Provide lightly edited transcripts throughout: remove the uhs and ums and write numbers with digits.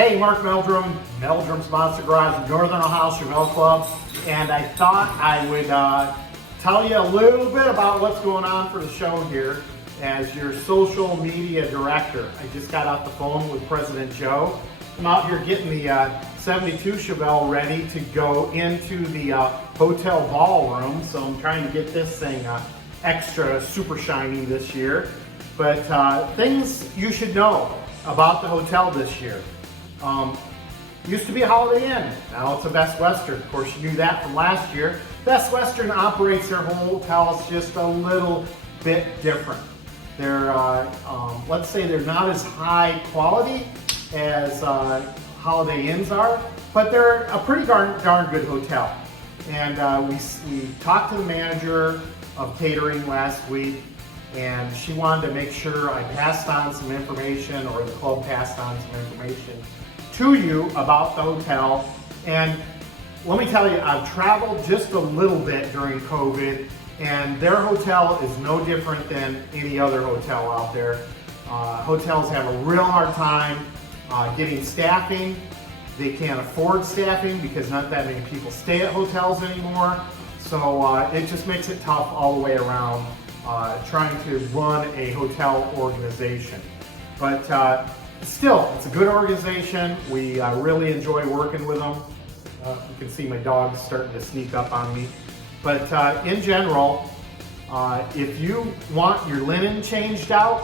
Hey, Mark Meldrum's Monster Garage, Northern Ohio Chevelle Club, and I thought I would tell you a little bit about what's going on for the show here as your social media director. I just got off the phone with President Joe. I'm out here getting the 72 Chevelle ready to go into the hotel ballroom, so I'm trying to get this thing extra super shiny this year. But things you should know about the hotel this year. Used to be a Holiday Inn, now it's a Best Western. Of course, you knew that from last year. Best Western operates their hotels just a little bit different. They're, let's say they're not as high quality as Holiday Inns are, but they're a pretty darn good hotel. And we talked to the manager of catering last week, and she wanted to make sure I passed on some information, or the club passed on some information to you about the hotel. And let me tell you, I've traveled just a little bit during COVID, and their hotel is no different than any other hotel out there. Hotels have a real hard time getting staffing. They can't afford staffing because not that many people stay at hotels anymore. So it just makes it tough all the way around trying to run a hotel organization. But still, it's a good organization. We really enjoy working with them. You can see my dog's starting to sneak up on me. But in general, if you want your linen changed out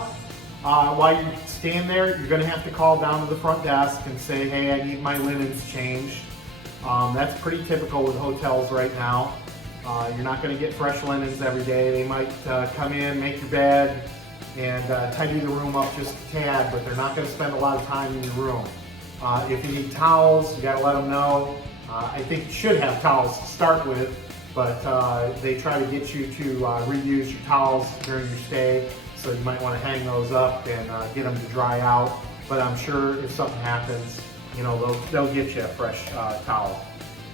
while you're staying there, you're going to have to call down to the front desk and say, hey, I need my linens changed. That's pretty typical with hotels right now. You're not going to get fresh linens every day. They might come in, make your bed, and tidy the room up just a tad, but they're not going to spend a lot of time in your room. If you need towels, you got to let them know. I think you should have towels to start with, but they try to get you to reuse your towels during your stay, so you might want to hang those up and get them to dry out. But I'm sure if something happens, you know, they'll get you a fresh towel.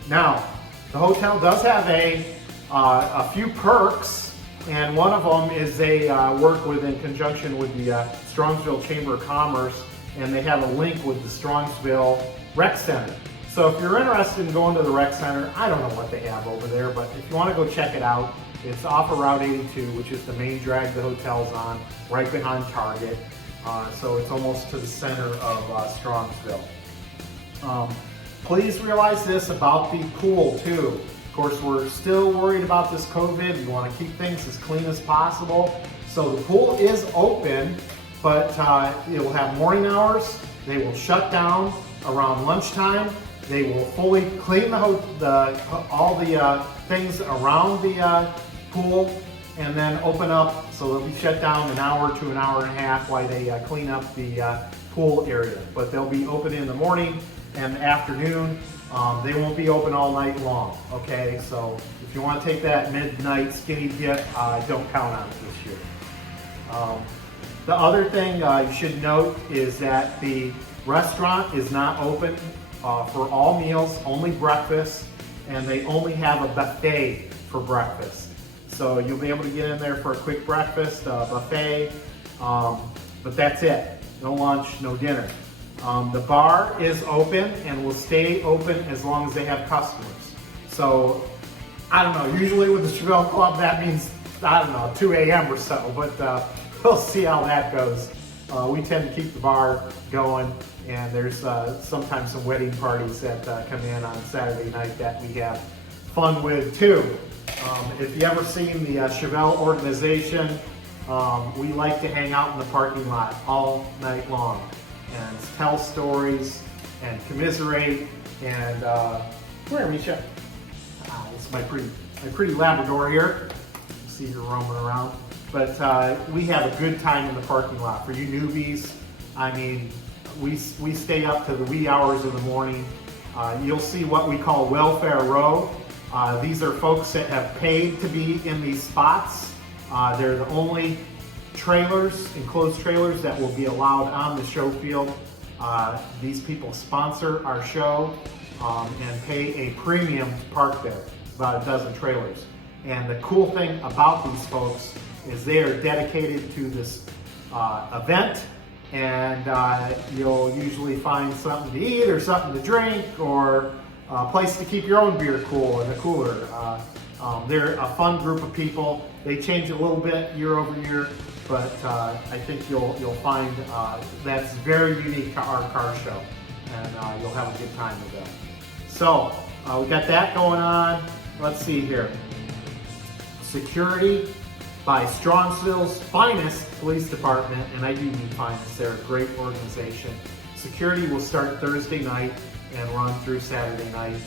Now, the hotel does have a few perks. And one of them is they work in conjunction with the Strongsville Chamber of Commerce, and they have a link with the Strongsville Rec Center. So if you're interested in going to the Rec Center, I don't know what they have over there, but if you want to go check it out, it's off of Route 82, which is the main drag the hotel's on, right behind Target. So it's almost to the center of Strongsville. Please realize this about the pool too. Of course, we're still worried about this COVID. We want to keep things as clean as possible. So the pool is open, but it will have morning hours. They will shut down around lunchtime. They will fully clean all the things around the pool, and then open up. So they'll be shut down an hour to an hour and a half while they clean up the pool area. But they'll be open in the morning and the afternoon. They won't be open all night long, okay? So if you want to take that midnight skinny dip, don't count on it this year. The other thing you should note is that the restaurant is not open for all meals, only breakfast, and they only have a buffet for breakfast. So you'll be able to get in there for a quick breakfast, buffet, but that's it. No lunch, no dinner. The bar is open and will stay open as long as they have customers. So, I don't know, usually with the Chevelle Club that means, I don't know, 2 a.m. or so, but we'll see how that goes. We tend to keep the bar going, and there's sometimes some wedding parties that come in on Saturday night that we have fun with too. If you ever seen the Chevelle organization, we like to hang out in the parking lot all night long and tell stories and commiserate. And where, Misha? It's my pretty Labrador here. You see her roaming around. But we have a good time in the parking lot. For you newbies, I mean, we stay up to the wee hours of the morning. You'll see what we call welfare row. These are folks that have paid to be in these spots. They're the only trailers, enclosed trailers, that will be allowed on the show field. These people sponsor our show and pay a premium to park there, about a dozen trailers. And the cool thing about these folks is they are dedicated to this event and you'll usually find something to eat or something to drink or a place to keep your own beer cool in a cooler. They're a fun group of people. They change a little bit year over year, but I think you'll find that's very unique to our car show, and you'll have a good time with them. So we got that going on. Let's see here. Security by Strongsville's finest police department, and I do mean finest, they're a great organization. Security will start Thursday night and run through Saturday night.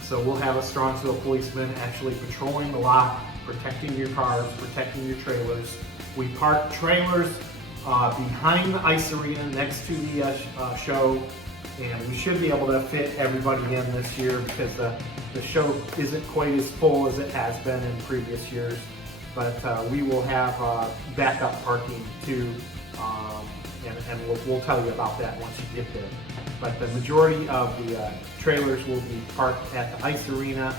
So we'll have a Strongsville policeman actually patrolling the lot, protecting your cars, protecting your trailers. We park trailers behind the ice arena next to the show, and we should be able to fit everybody in this year because the show isn't quite as full as it has been in previous years. But we will have backup parking too, and we'll tell you about that once you get there. But the majority of the trailers will be parked at the ice arena,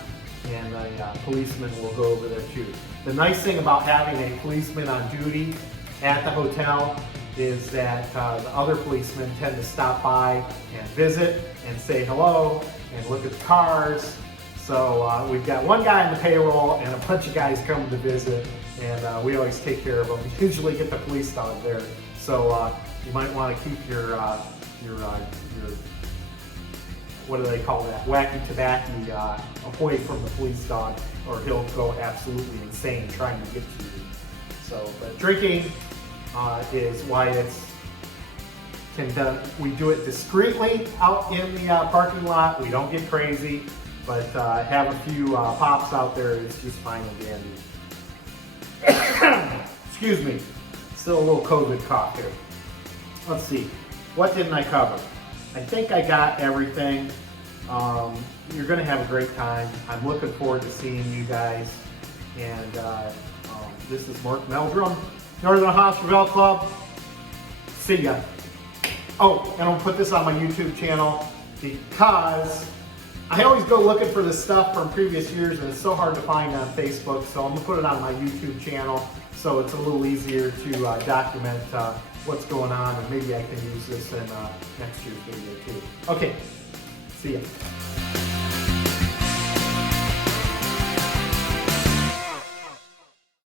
and the policeman will go over there too. The nice thing about having a policeman on duty at the hotel is that the other policemen tend to stop by and visit and say hello and look at the cars. So we've got one guy on the payroll and a bunch of guys coming to visit, and we always take care of them. We usually get the police dog there. So you might want to keep your what do they call that? Wacky tobacco away from the police dog, or he'll go absolutely insane trying to get to you. So, but drinking is why we do it discreetly out in the parking lot. We don't get crazy, but have a few pops out there is just fine and dandy. Excuse me, still a little COVID cough here. Let's see, what didn't I cover? I think I got everything. You're going to have a great time. I'm looking forward to seeing you guys. And this is Mark Meldrum, Northern Ohio Chevelle Club. See ya. Oh, and I'll put this on my YouTube channel because I always go looking for the stuff from previous years, and it's so hard to find on Facebook. So I'm going to put it on my YouTube channel so it's a little easier to document what's going on, and maybe I can use this in next year's video too. Okay, see ya.